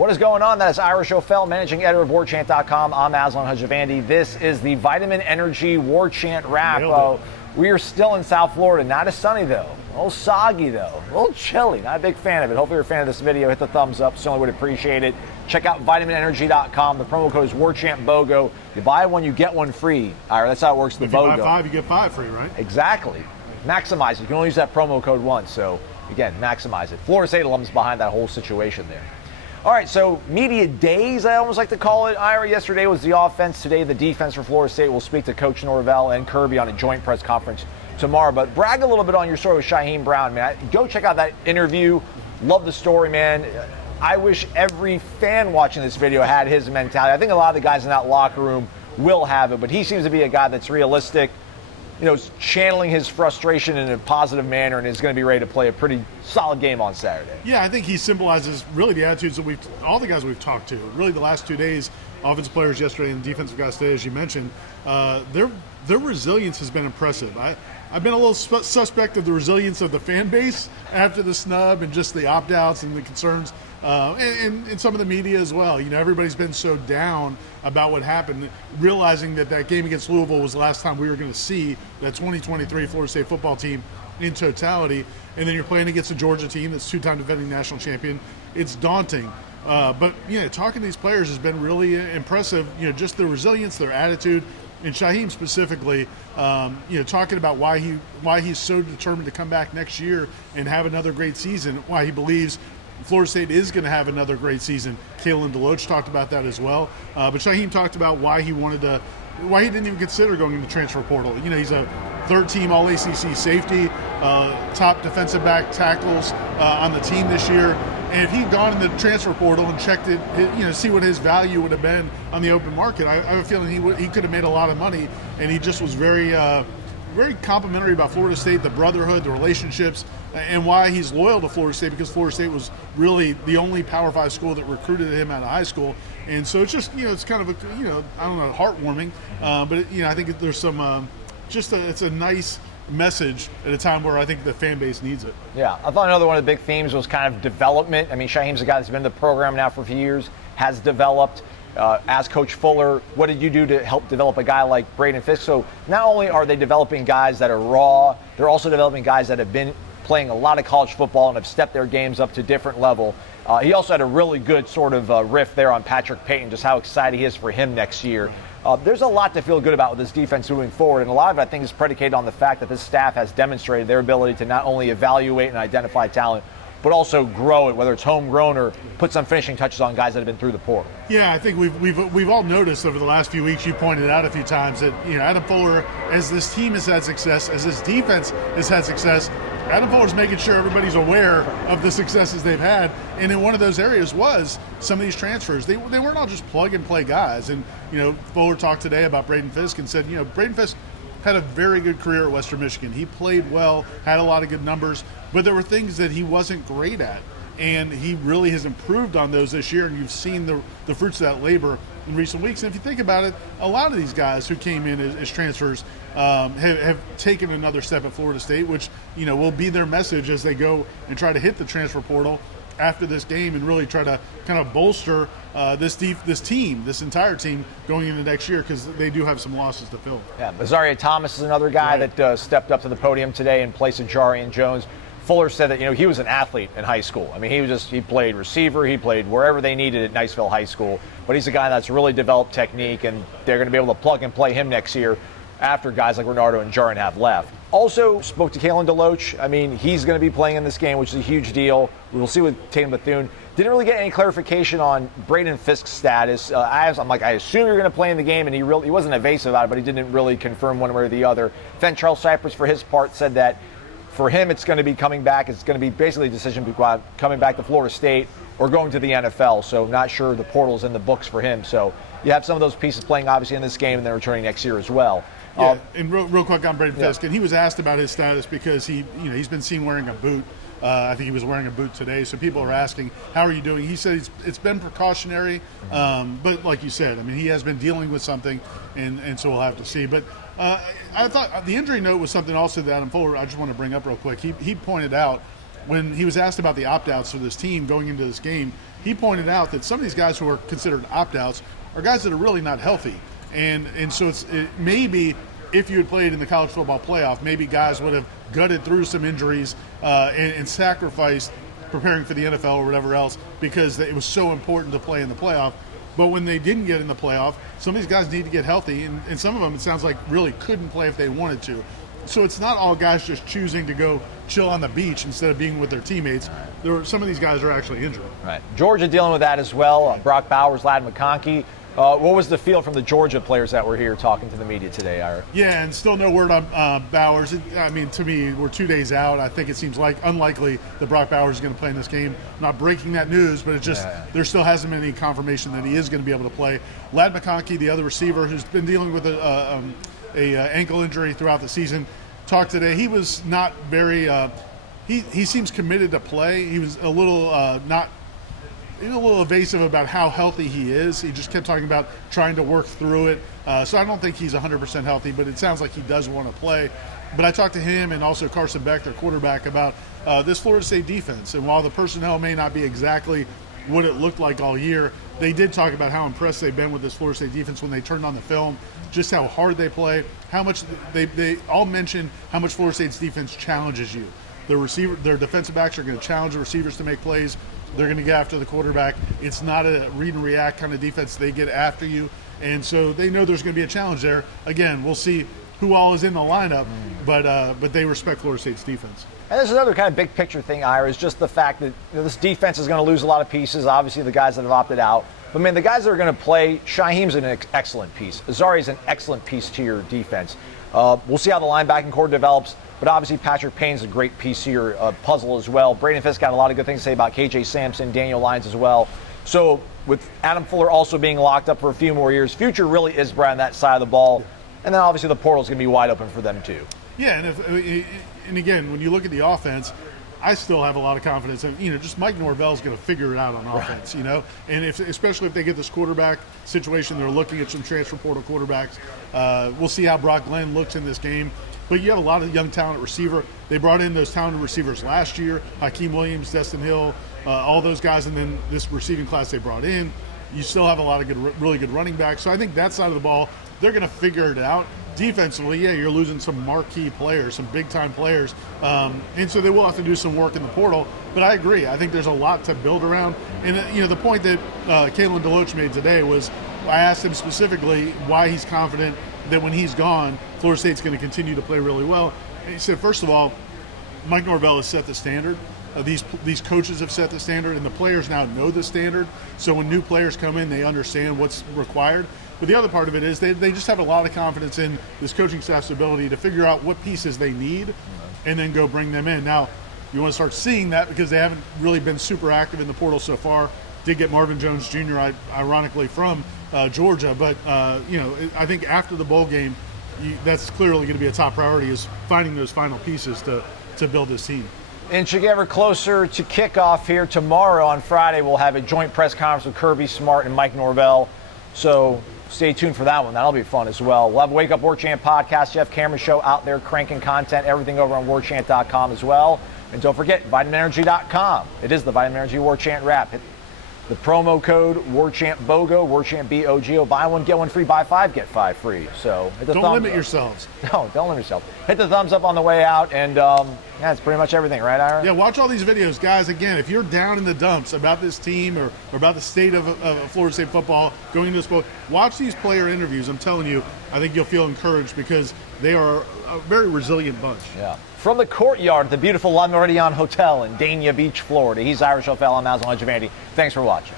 What is going on? That is Ira Schoffel, managing editor of Warchant.com. I'm Aslan Hajivandi. This is the Vitamin Energy Warchant wrap. We are still in South Florida. Not as sunny, though. A little soggy, though. A little chilly. Not a big fan of it. Hopefully you're a fan of this video. Hit the thumbs up. Certainly would appreciate it. Check out vitaminenergy.com. The promo code is WarchantBOGO. You buy one, you get one free. Ira, that's how it works. The if you BOGO. buy 5, you get 5 free, right? Exactly. Maximize it. You can only use that promo code once. So, again, maximize it. Florida State alums behind that whole situation there. All right, so media days, I almost like to call it. Ira, yesterday was the offense. Today, the defense for Florida State. We'll speak to Coach Norvell and Kirby on a joint press conference tomorrow. But brag a little bit on your story with Shakim Brown, man. Go check out that interview. Love the story, man. I wish every fan watching this video had his mentality. I think a lot of the guys in that locker room will have it, but he seems to be a guy that's realistic, you know, channeling his frustration in a positive manner, and is going to be ready to play a pretty solid game on Saturday. Yeah, I think he symbolizes really the attitudes that all the guys we've talked to, really the last 2 days, offensive players yesterday and defensive guys today, as you mentioned, their resilience has been impressive. I've been a little suspect of the resilience of the fan base after the snub and just the opt-outs and the concerns, and some of the media as well. You know, everybody's been so down about what happened, realizing that game against Louisville was the last time we were going to see that 2023 Florida State football team in totality, and then you're playing against a Georgia team that's two-time defending national champion. It's daunting. But, you know, talking to these players has been really impressive, you know, just their resilience, their attitude, and Shakim specifically, you know, talking about why he's so determined to come back next year and have another great season, why he believes Florida State is going to have another great season. Kalen DeLoach talked about that as well. But Shakim talked about why he didn't even consider going into transfer portal. You know, he's a third-team All-ACC safety, top defensive back tackles on the team this year. And if he'd gone in the transfer portal and checked it, you know, see what his value would have been on the open market, I have a feeling he could have made a lot of money. And he just was very complimentary about Florida State, the brotherhood, the relationships, and why he's loyal to Florida State, because Florida State was really the only Power 5 school that recruited him out of high school. And so it's just, you know, it's kind of a, you know, I don't know, heartwarming, but, you know, I think there's some, it's a nice message at a time where I think the fan base needs it. Yeah, I thought another one of the big themes was kind of development. I mean, Shahim's a guy that's been in the program now for a few years, has developed. As Coach Fuller, what did you do to help develop a guy like Braden Fisk? So not only are they developing guys that are raw, they're also developing guys that have been playing a lot of college football and have stepped their games up to a different level. He also had a really good sort of riff there on Patrick Payton, just how excited he is for him next year. There's a lot to feel good about with this defense moving forward, and a lot of it, I think, is predicated on the fact that this staff has demonstrated their ability to not only evaluate and identify talent, but also grow it, whether it's homegrown or put some finishing touches on guys that have been through the portal. Yeah, I think we've all noticed over the last few weeks, you pointed out a few times, that, you know, Adam Fuller, as this team has had success, as this defense has had success, Adam Fuller's making sure everybody's aware of the successes they've had. And in one of those areas was some of these transfers. They weren't all just plug-and-play guys. And, you know, Fuller talked today about Braden Fisk and said, you know, Braden Fisk had a very good career at Western Michigan. He played well, had a lot of good numbers, but there were things that he wasn't great at. And he really has improved on those this year, and you've seen the fruits of that labor in recent weeks. And if you think about it, a lot of these guys who came in as transfers have taken another step at Florida State, which, you know, will be their message as they go and try to hit the transfer portal after this game and really try to kind of bolster this entire team going into next year, because they do have some losses to fill. Yeah, Azaria Thomas is another guy that stepped up to the podium today in place of Jarian Jones. Fuller said that, you know, he was an athlete in high school. I mean, he played receiver, he played wherever they needed at Niceville High School, but he's a guy that's really developed technique, and they're going to be able to plug and play him next year after guys like Renardo and Jarian have left. Also spoke to Kalen DeLoach. I mean, he's going to be playing in this game, which is a huge deal. We'll see with Tatum Bethune. Didn't really get any clarification on Braden Fisk's status. I'm like, I assume you're going to play in the game, and he wasn't evasive about it, but he didn't really confirm one way or the other. Fentrell Cypress, for his part, said that for him, it's going to be coming back. It's going to be basically a decision between coming back to Florida State or going to the NFL. So not sure the portal's in the books for him. So you have some of those pieces playing obviously in this game, and then returning next year as well. Yeah, and real quick on Braden Fisk, and he was asked about his status because he's been seen wearing a boot. I think he was wearing a boot today, so people are asking, how are you doing? He said it's been precautionary, but like you said, I mean, he has been dealing with something, and so we'll have to see. But I thought the injury note was something also that Adam Fuller, I just want to bring up real quick. He pointed out when he was asked about the opt-outs for this team going into this game, he pointed out that some of these guys who are considered opt-outs are guys that are really not healthy. And so maybe if you had played in the college football playoff, maybe guys would have gutted through some injuries and sacrificed preparing for the NFL or whatever else because it was so important to play in the playoff. But when they didn't get in the playoff, some of these guys need to get healthy, and some of them, it sounds like, really couldn't play if they wanted to. So it's not all guys just choosing to go chill on the beach instead of being with their teammates. Some of these guys are actually injured. Right. Georgia dealing with that as well. Brock Bowers, Ladd McConkey. What was the feel from the Georgia players that were here talking to the media today, Ira? Yeah, and still no word on Bowers. To me, we're 2 days out. I think it seems like unlikely that Brock Bowers is going to play in this game. I'm not breaking that news, but there still hasn't been any confirmation that he is going to be able to play. Ladd McConkey, the other receiver who's been dealing with a ankle injury throughout the season, talked today. He was not very he seems committed to play. He was a little a little evasive about how healthy he is. He just kept talking about trying to work through it. So I don't think he's 100% healthy, but it sounds like he does want to play. But I talked to him and also Carson Beck, their quarterback, about this Florida State defense. And while the personnel may not be exactly what it looked like all year, they did talk about how impressed they've been with this Florida State defense when they turned on the film, just how hard they play, how much they all mentioned how much Florida State's defense challenges you. Their defensive backs are going to challenge the receivers to make plays. They're going to get after the quarterback. It's not a read and react kind of defense. They get after you. And so they know there's going to be a challenge there. Again, we'll see who all is in the lineup, but they respect Florida State's defense. And there's another kind of big picture thing, Ira, is just the fact that this defense is going to lose a lot of pieces. Obviously, the guys that have opted out. But, man, the guys that are going to play, Shaheem's an excellent piece. Azari's an excellent piece to your defense. We'll see how the linebacking core develops. But obviously, Patrick Payne's a great piece to your puzzle as well. Braden Fisk got a lot of good things to say about KJ Sampson, Daniel Lyons as well. So with Adam Fuller also being locked up for a few more years, future really is bright on that side of the ball. And then obviously the portal's going to be wide open for them too. Yeah, and again, when you look at the offense, I still have a lot of confidence in, just Mike Norvell's going to figure it out on offense, and especially if they get this quarterback situation, they're looking at some transfer portal quarterbacks. We'll see how Brock Glenn looks in this game. But you have a lot of young talent receiver. They brought in those talented receivers last year, Hakeem Williams, Destin Hill, all those guys, and then this receiving class they brought in. You still have a lot of really good running backs. So I think that side of the ball, they're going to figure it out. Defensively, yeah, you're losing some marquee players, some big-time players. And so they will have to do some work in the portal. But I agree. I think there's a lot to build around. And, the point that Kalen DeLoach made today was I asked him specifically why he's confident that when he's gone, Florida State's going to continue to play really well. And he said, first of all, Mike Norvell has set the standard. These coaches have set the standard, and the players now know the standard. So when new players come in, they understand what's required. But the other part of it is they just have a lot of confidence in this coaching staff's ability to figure out what pieces they need and then go bring them in. Now, you want to start seeing that because they haven't really been super active in the portal so far. Did get Marvin Jones Jr., ironically, from Georgia. But, I think after the bowl game, that's clearly going to be a top priority is finding those final pieces to build this team. Inching ever closer to kickoff here tomorrow on Friday. We'll have a joint press conference with Kirby Smart and Mike Norvell. So stay tuned for that one. That'll be fun as well. We'll have a Wake Up Warchant podcast, Jeff Cameron Show out there cranking content, everything over on warchant.com as well. And don't forget, vitaminenergy.com. It is the Vitamin Energy Warchant wrap. Hit the promo code Warchant BOGO, Warchant BOGO. Buy one, get one free. Buy 5, get 5 free. So hit the don't limit yourselves. No, don't limit yourself. Hit the thumbs up on the way out, and that's pretty much everything, right, Ira? Yeah, watch all these videos, guys. Again, if you're down in the dumps about this team or about the state of Florida State football going into this bowl, watch these player interviews. I'm telling you, I think you'll feel encouraged because they are a very resilient bunch. Yeah. From the courtyard at the beautiful La Meridian Hotel in Dania Beach, Florida, he's Ira Schoffel. I'm Aslan Hajivandi. Thanks for watching.